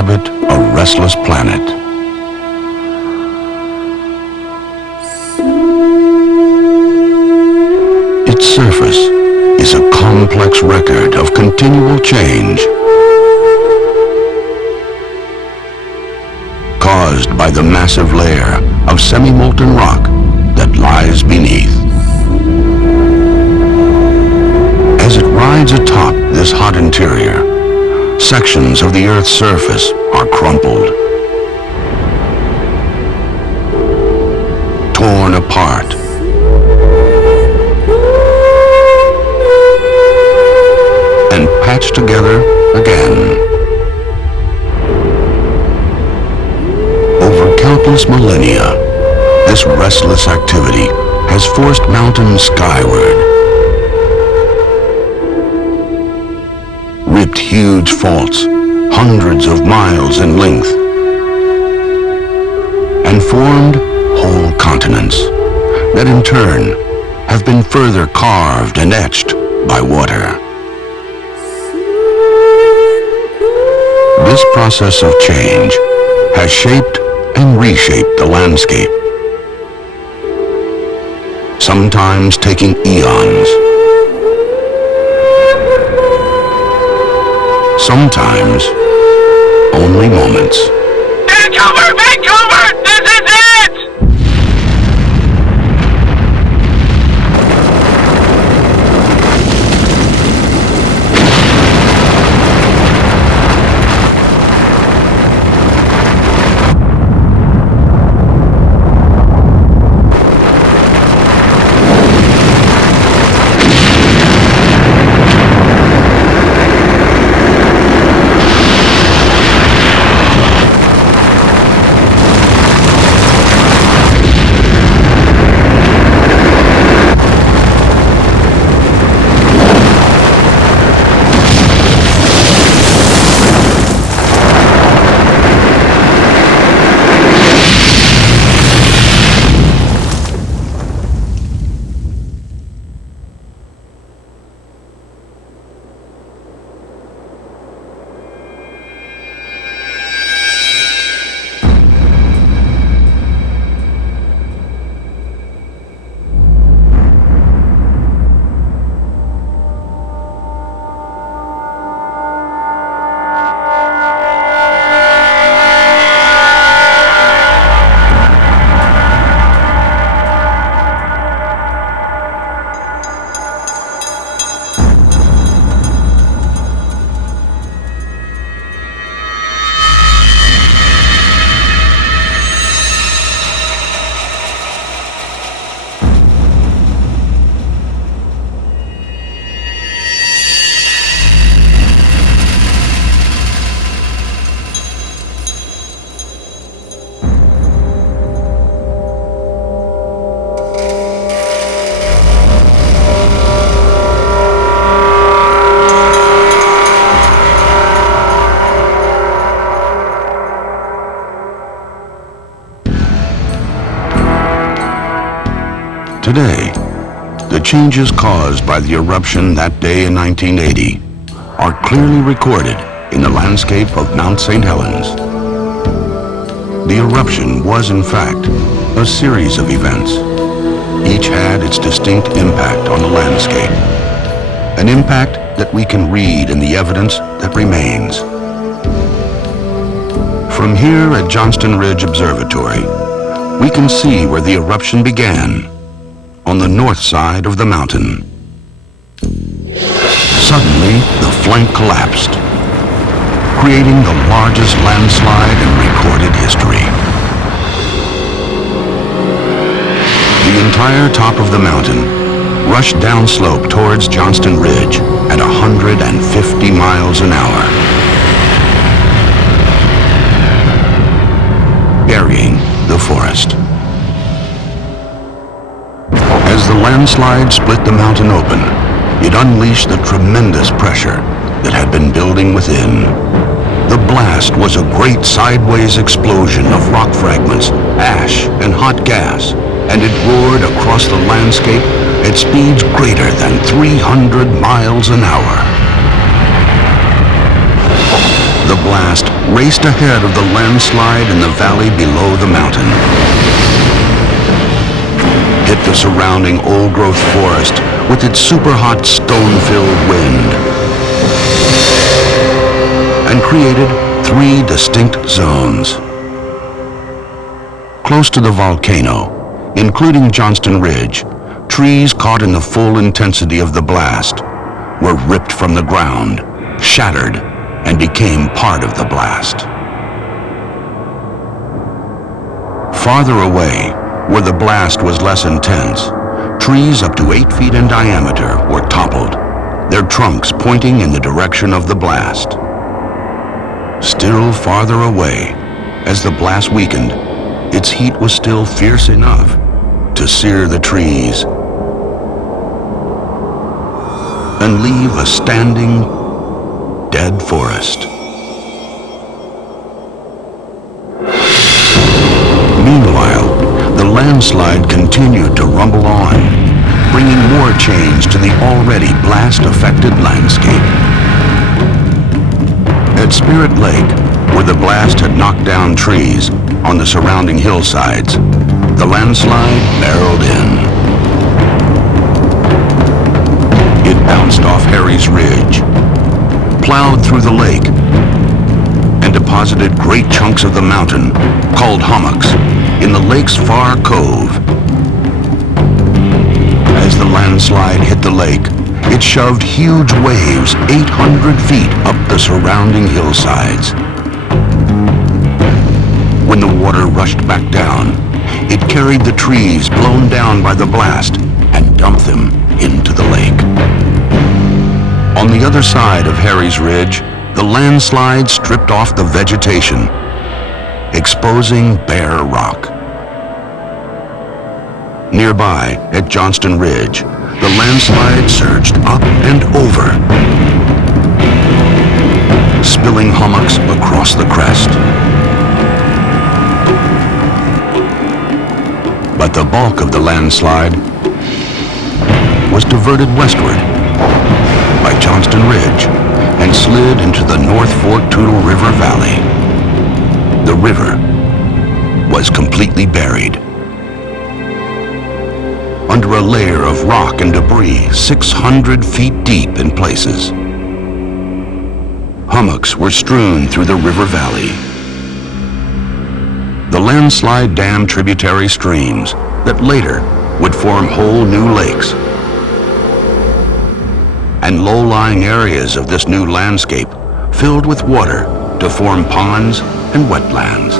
inhabit a restless planet. Its surface is a complex record of continual change, caused by the massive layer of semi-molten rock that lies beneath. As it rides atop this hot interior, sections of the Earth's surface are crumpled, torn apart, and patched together again. Over countless millennia, this restless activity has forced mountains skyward, ripped huge faults hundreds of miles in length, and formed whole continents that in turn have been further carved and etched by water. This process of change has shaped and reshaped the landscape, sometimes taking eons, sometimes only moments. Vancouver! Vancouver! This is it! Today, the changes caused by the eruption that day in 1980 are clearly recorded in the landscape of Mount St. Helens. The eruption was, in fact, a series of events. Each had its distinct impact on the landscape, an impact that we can read in the evidence that remains. From here at Johnston Ridge Observatory, we can see where the eruption began, on the north side of the mountain. Suddenly, the flank collapsed, creating the largest landslide in recorded history. The entire top of the mountain rushed downslope towards Johnston Ridge at 150 miles an hour, burying the forest. As the landslide split the mountain open, it unleashed the tremendous pressure that had been building within. The blast was a great sideways explosion of rock fragments, ash, and hot gas, and it roared across the landscape at speeds greater than 300 miles an hour. The blast raced ahead of the landslide in the valley below the mountain. Hit the surrounding old-growth forest with its super-hot stone-filled wind, and created 3 distinct zones. Close to the volcano, including Johnston Ridge, trees caught in the full intensity of the blast were ripped from the ground, shattered, and became part of the blast. Farther away, where the blast was less intense, trees up to 8 feet in diameter were toppled, their trunks pointing in the direction of the blast. Still farther away, as the blast weakened, its heat was still fierce enough to sear the trees and leave a standing, dead forest. Meanwhile, the landslide continued to rumble on, bringing more change to the already blast-affected landscape. At Spirit Lake, where the blast had knocked down trees on the surrounding hillsides, the landslide barreled in. It bounced off Harry's Ridge, plowed through the lake, and deposited great chunks of the mountain, called hummocks, in the lake's far cove. As the landslide hit the lake, it shoved huge waves 800 feet up the surrounding hillsides. When the water rushed back down, it carried the trees blown down by the blast and dumped them into the lake. On the other side of Harry's Ridge, the landslide stripped off the vegetation, exposing bare rock. Nearby, at Johnston Ridge, the landslide surged up and over, spilling hummocks across the crest. But the bulk of the landslide was diverted westward by Johnston Ridge and slid into the North Fork Toutle River Valley. The river was completely buried under a layer of rock and debris 600 feet deep in places. Hummocks were strewn through the river valley. The landslide dammed tributary streams that later would form whole new lakes. And low-lying areas of this new landscape filled with water to form ponds and wetlands.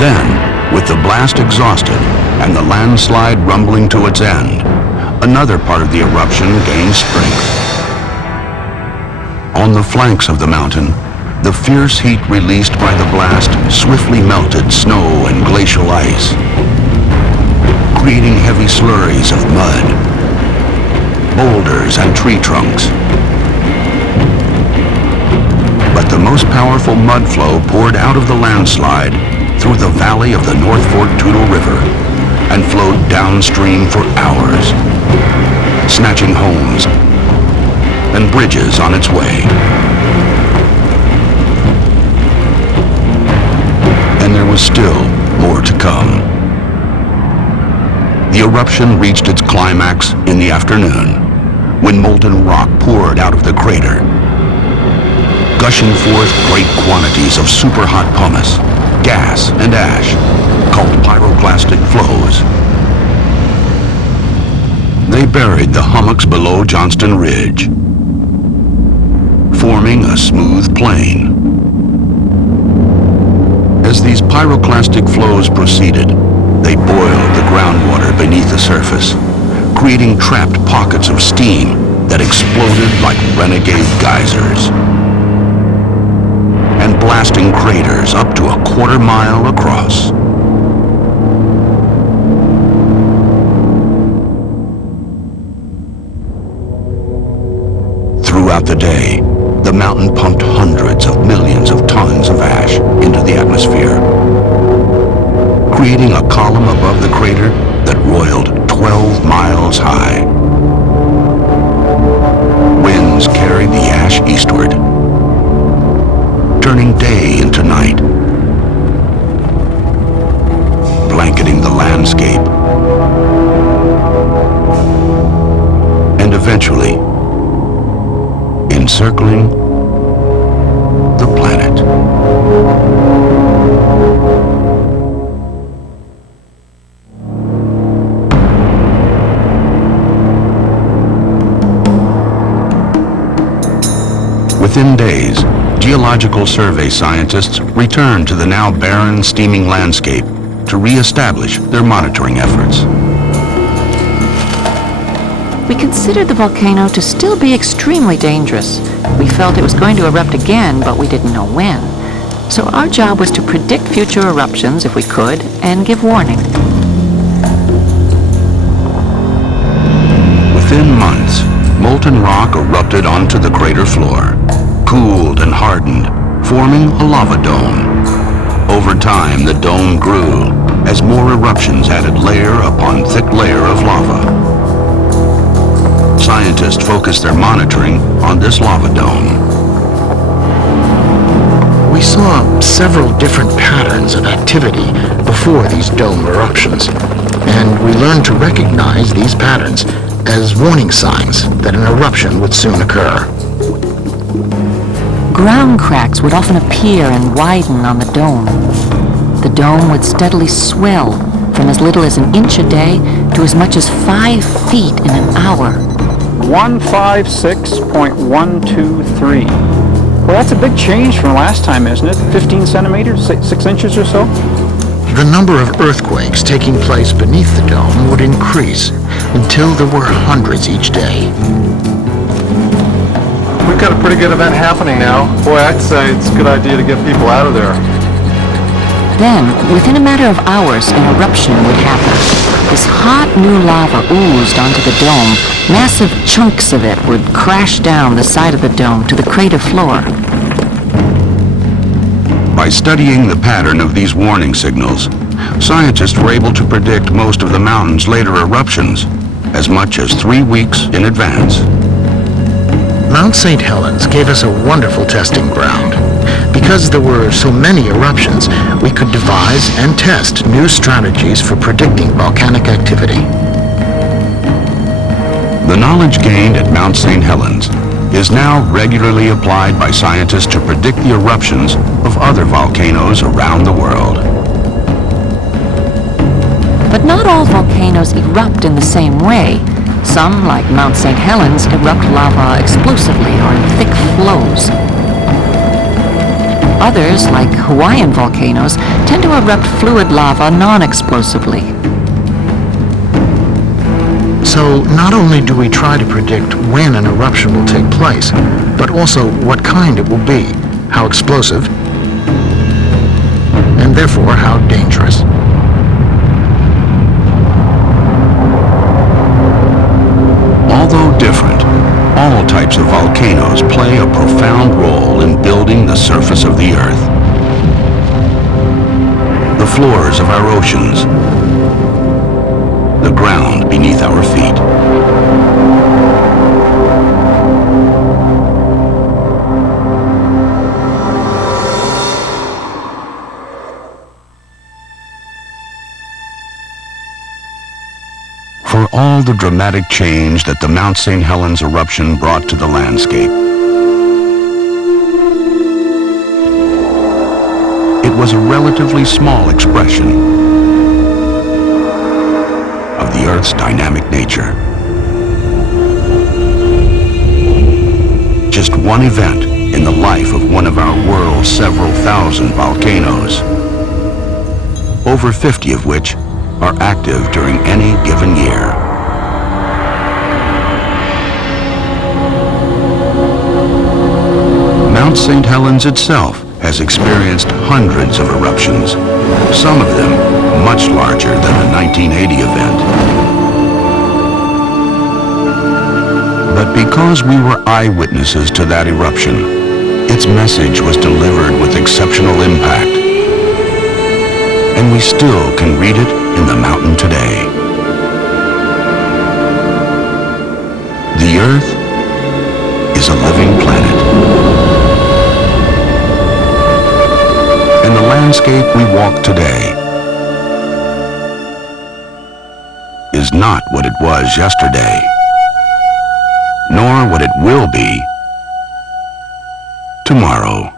Then, with the blast exhausted and the landslide rumbling to its end, another part of the eruption gained strength. On the flanks of the mountain, the fierce heat released by the blast swiftly melted snow and glacial ice, creating heavy slurries of mud, boulders, and tree trunks. But the most powerful mud flow poured out of the landslide through the valley of the North Fork Toutle River and flowed downstream for hours, snatching homes and bridges on its way. And there was still more to come. The eruption reached its climax in the afternoon, when molten rock poured out of the crater, gushing forth great quantities of super-hot pumice, gas, and ash, called pyroclastic flows. They buried the hummocks below Johnston Ridge, forming a smooth plain. As these pyroclastic flows proceeded, they boiled the groundwater beneath the surface, creating trapped pockets of steam that exploded like renegade geysers, and blasting craters up to a quarter-mile across. Throughout the day, the mountain pumped hundreds of millions of tons of ash into the atmosphere, creating a column above the crater that roiled 12 miles high. Winds carried the ash eastward, turning day into night, blanketing the landscape, and eventually encircling the planet. Within days, Geological Survey scientists returned to the now barren, steaming landscape to re-establish their monitoring efforts. We considered the volcano to still be extremely dangerous. We felt it was going to erupt again, but we didn't know when. So our job was to predict future eruptions if we could, and give warning. Within months, molten rock erupted onto the crater floor, cooled and hardened, forming a lava dome. Over time, the dome grew as more eruptions added layer upon thick layer of lava. Scientists focused their monitoring on this lava dome. We saw several different patterns of activity before these dome eruptions, and we learned to recognize these patterns as warning signs that an eruption would soon occur. Ground cracks would often appear and widen on the dome. The dome would steadily swell from as little as an inch a day to as much as 5 feet in an hour. 156.123. Well, that's a big change from last time, isn't it? 15 centimeters, 6 inches or so? The number of earthquakes taking place beneath the dome would increase until there were hundreds each day. We've got a pretty good event happening now. Boy, I'd say it's a good idea to get people out of there. Then, within a matter of hours, an eruption would happen. This hot new lava oozed onto the dome. Massive chunks of it would crash down the side of the dome to the crater floor. By studying the pattern of these warning signals, scientists were able to predict most of the mountain's later eruptions as much as 3 weeks in advance. Mount St. Helens gave us a wonderful testing ground. Because there were so many eruptions, we could devise and test new strategies for predicting volcanic activity. The knowledge gained at Mount St. Helens is now regularly applied by scientists to predict the eruptions of other volcanoes around the world. But not all volcanoes erupt in the same way. Some, like Mount St. Helens, erupt lava explosively or in thick flows. Others, like Hawaiian volcanoes, tend to erupt fluid lava non-explosively. So not only do we try to predict when an eruption will take place, but also what kind it will be, how explosive, and therefore how dangerous. Although different, all types of volcanoes play a profound role in building the surface of the Earth. The floors of our oceans, the ground beneath our feet. For all the dramatic change that the Mount St. Helens eruption brought to the landscape, it was a relatively small expression of the Earth's dynamic nature. Just one event in the life of one of our world's several thousand volcanoes, over 50 of which are active during any given year. Mount St. Helens itself has experienced hundreds of eruptions, some of them much larger than the 1980 event. But because we were eyewitnesses to that eruption, its message was delivered with exceptional impact, and we still can read it in the mountain today. Earth is a living planet. And the landscape we walk today is not what it was yesterday, nor what it will be tomorrow.